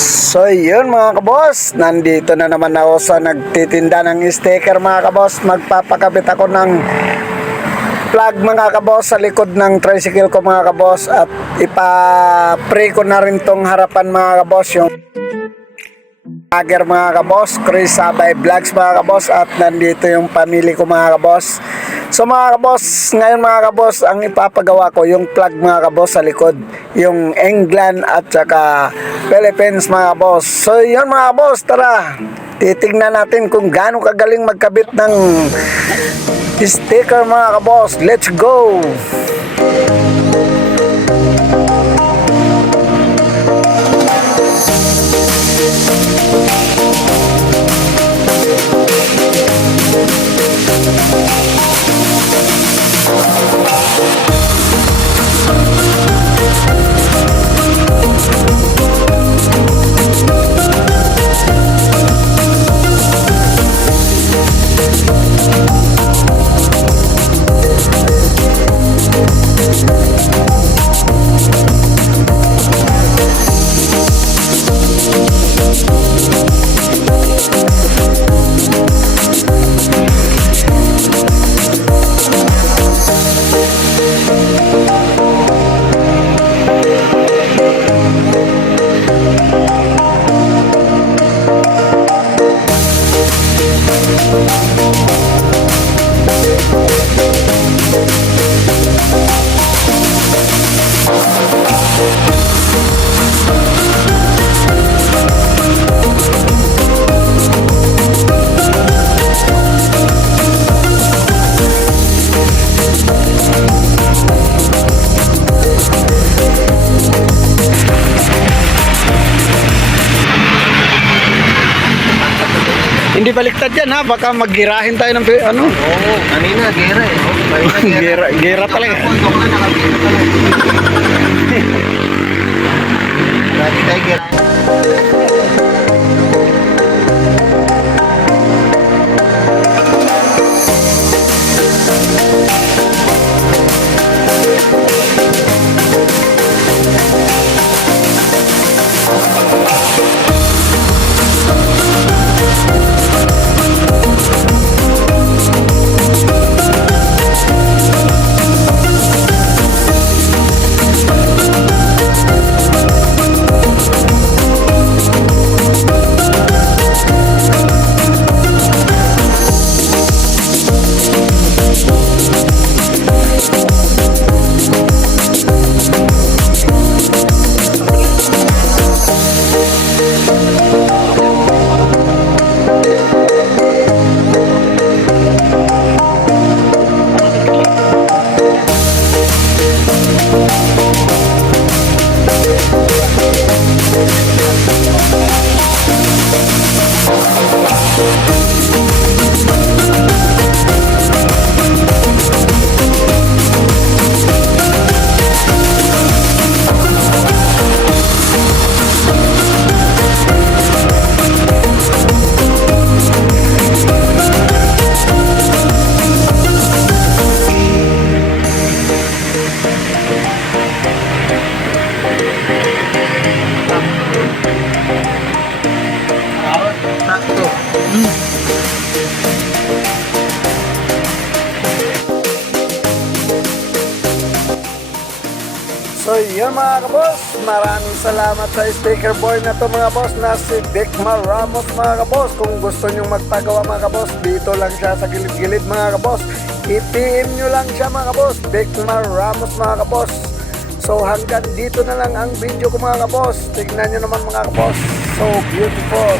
So yun mga kabos, nandito na naman ako sa nagtitinda ng sticker mga kabos. Magpapakabit ako ng plug mga kabos sa likod ng tricycle ko mga kabos. At ipa-pre ko na rin tong harapan mga kabos, yung vlogger mga kabos, Chris Sabay Vlogs mga kabos. At nandito yung pamilya ko mga kabos. So mga kabos, ngayon mga kabos, ang ipapagawa ko yung plug mga kabos sa likod, yung England at saka Philippines mga kabos. So yun mga kabos, tara titignan natin kung gaano kagaling magkabit ng sticker mga kabos. Let's go! Hindi baliktad yan ha, baka maggirahin tayo ng ano. Oo, kanina gera eh. Gera talaga. Lagi tayo gera. So yun mga kabos, maraming salamat sa sticker boy na to mga boss, na si Vicmar Ramos mga kabos. Kung gusto nyong magpagawa mga kabos, dito lang siya sa gilid-gilid mga kabos. I-PM nyo lang siya mga kabos, Vicmar Ramos mga kabos. So hanggang dito na lang ang video ko mga kabos. Tignan nyo naman mga kabos, so beautiful.